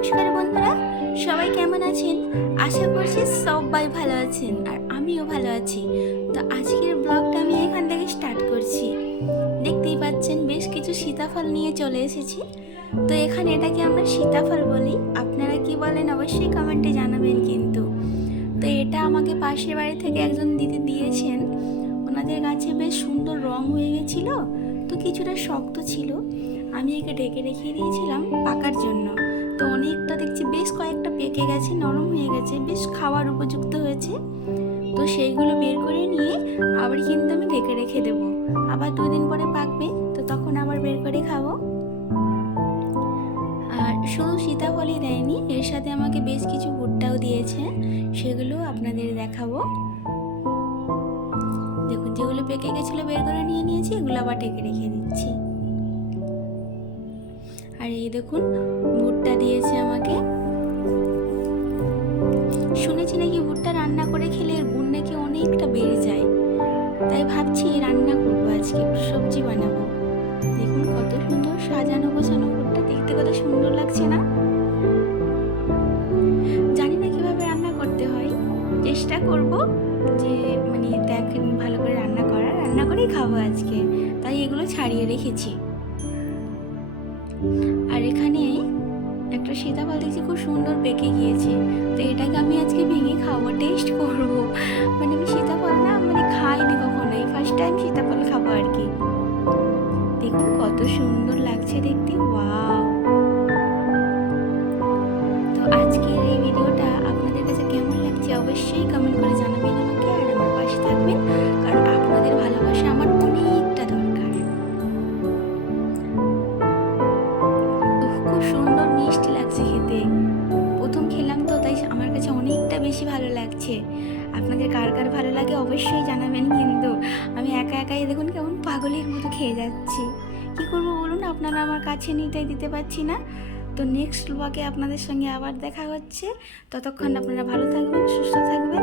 নমস্কার বন্ধুরা, সবাই কেমন আছেন? আশা করছি সবাই ভালো আছেন আর আমিও ভালো আছি। তো আজকের ব্লগটা আমি এখান থেকে স্টার্ট করছি। দেখতেই পাচ্ছেন বেশ কিছু সীতাফল নিয়ে চলে এসেছি। তো এখানে এটাকে আমরা সীতাফল বলি, আপনারা কি বলেন অবশ্যই কমেন্টে জানাবেন কিন্তু। তো এটা আমাকে পাশের বাড়ি থেকে একজন দিদি দিয়েছেন। ওনাদের গাছে বেশ সুন্দর রং হয়ে গেছিল, তো কিছুটা শক্ত ছিল। আমি একে ঢেকে রেখে দিয়েছিলাম পাকার জন্য। তো অনেকটা দেখছি বেশ কয়েকটা পেকে গেছে, নরম হয়ে গেছে, বেশ খাওয়ার উপযুক্ত হয়েছে। তো সেইগুলো বের করে নিয়ে আবার কিন্তু আমি ঢেকে রেখে দেবো। আবার 2 দিন পরে পাকবে, তো তখন আবার বের করে খাবো। আর শুধু সীতাফলই দেয়নি, এর সাথে আমাকে বেশ কিছু ভুট্টাও দিয়েছে, সেগুলো আপনাদের দেখাবো। দেখুন, যেগুলো পেকে গেছিলো বের করে নিয়ে নিয়েছি, এগুলো আবার ঢেকে রেখে দিচ্ছি। আর এই দেখুন, ভুট্টা দিয়েছে আমাকে। শুনেছি নাকি ভুট্টা রান্না করে খেলে এর গুণ নাকি অনেকটা বেড়ে যায়, তাই ভাবছি রান্না করবো, আজকে সবজি বানাবো। দেখুন কত সুন্দর সাজানো গোছানো ভুট্টা, দেখতে কত সুন্দর লাগছে না? জানি না কিভাবে রান্না করতে হয়, চেষ্টা করব যে দেখেন ভালো করে রান্না করেই খাবো আজকে, তাই এগুলো ছাড়িয়ে রেখেছি। আর এখানে একটা সীতাফল দেখছি খুব সুন্দর পেকে গিয়েছে, তো এটাকে আমি আজকে ভেঙে খাবো, টেস্ট করবো। আমি সীতাফল না খাইনি কখনোই, ফার্স্ট টাইম সীতাফল খাবো আর কি। দেখুন কত সুন্দর লাগছে দেখতে, ওয়াও! তো আজকের এই ভিডিওটা আপনাদের কাছে কেমন লাগছে অবশ্যই কমেন্ট করে জানাবেন আমাকে, আর আমার পাশে থাকবেন, কারণ আপনাদের ভালোবাসা আমার অনেকটা দরকার। খুব সুন্দর মিষ্টি লাগছে খেতে, প্রথম খেলাম তো, তাই আমার কাছে অনেকটা বেশি ভালো লাগছে। আপনাদের কার কার ভালো লাগে অবশ্যই জানাবেন কিন্তু। আমি একা একাই দেখুন কেমন পাগলের মতো খেয়ে যাচ্ছি। কি করবো বলুন, আপনারা আমার কাছে নিতে দিতে পারছি না। তো নেক্সট ব্লগে আপনাদের সঙ্গে আবার দেখা হচ্ছে। ততক্ষণ আপনারা ভালো থাকবেন, সুস্থ থাকবেন।